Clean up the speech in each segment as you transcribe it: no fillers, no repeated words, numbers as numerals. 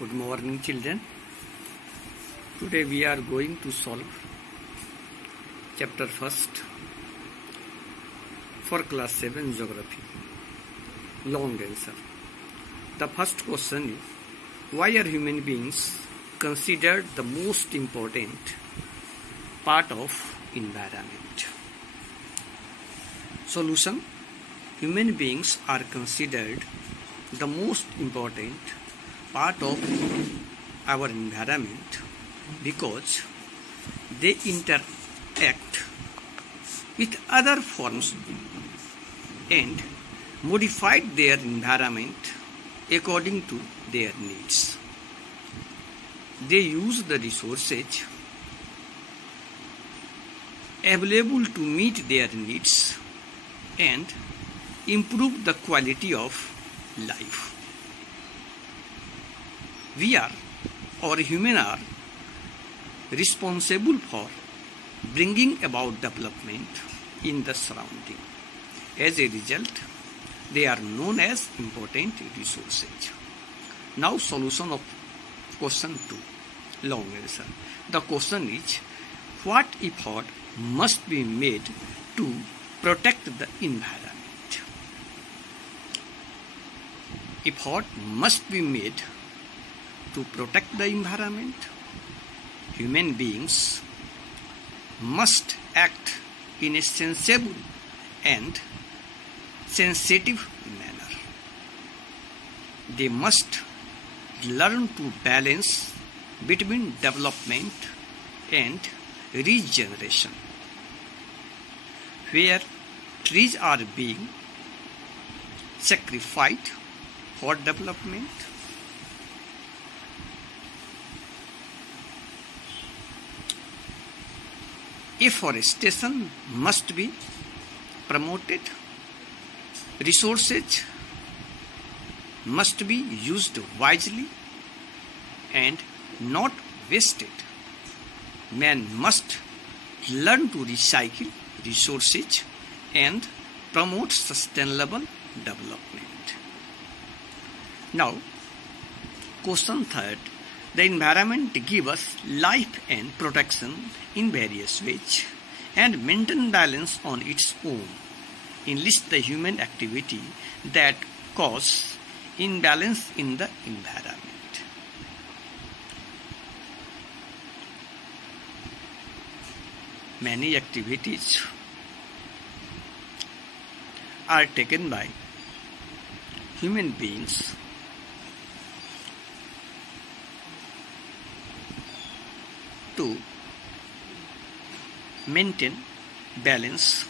Good morning, children. Today we are going to solve chapter 1st for class 7 geography. Long answer. The first question is, why are human beings considered the most important part of environment? Solution. Human beings are considered the most important part of our environment because they interact with other forms and modify their environment according to their needs. They use the resources available to meet their needs and improve the quality of life. Humans are responsible for bringing about development in the surrounding. As a result, they are known as important resources. Now, solution of question 2. Long answer. The question is, what effort must be made to protect the environment? Effort must be made to protect the environment. Human beings must act in a sensible and sensitive manner. They must learn to balance between development and regeneration. Where trees are being sacrificed for development, afforestation must be promoted. Resources must be used wisely and not wasted. Man must learn to recycle resources and promote sustainable development. Now, question 3. The environment gives us life and protection in various ways and maintain balance on its own. Enlist the human activity that cause imbalance in the environment. Many activities are taken by human beings to maintain balance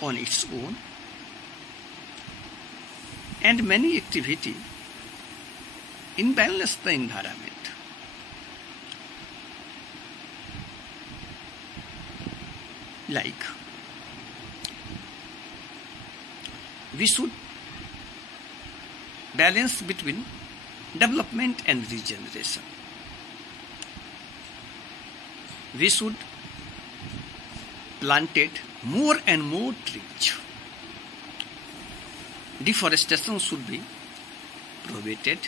on its own, and many activities imbalance the environment. Like, we should balance between development and regeneration. We should plant more and more trees. Deforestation should be prohibited.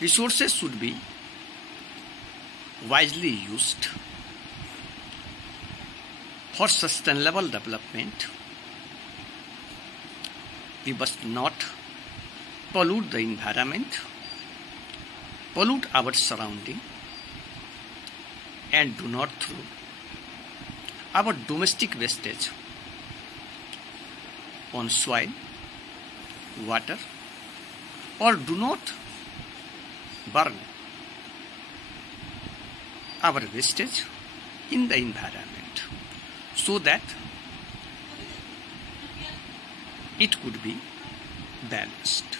Resources should be wisely used for sustainable development. We must not pollute the environment, pollute our surrounding, and do not throw our domestic wastage on soil, water, or do not burn our wastage in the environment so that it could be balanced.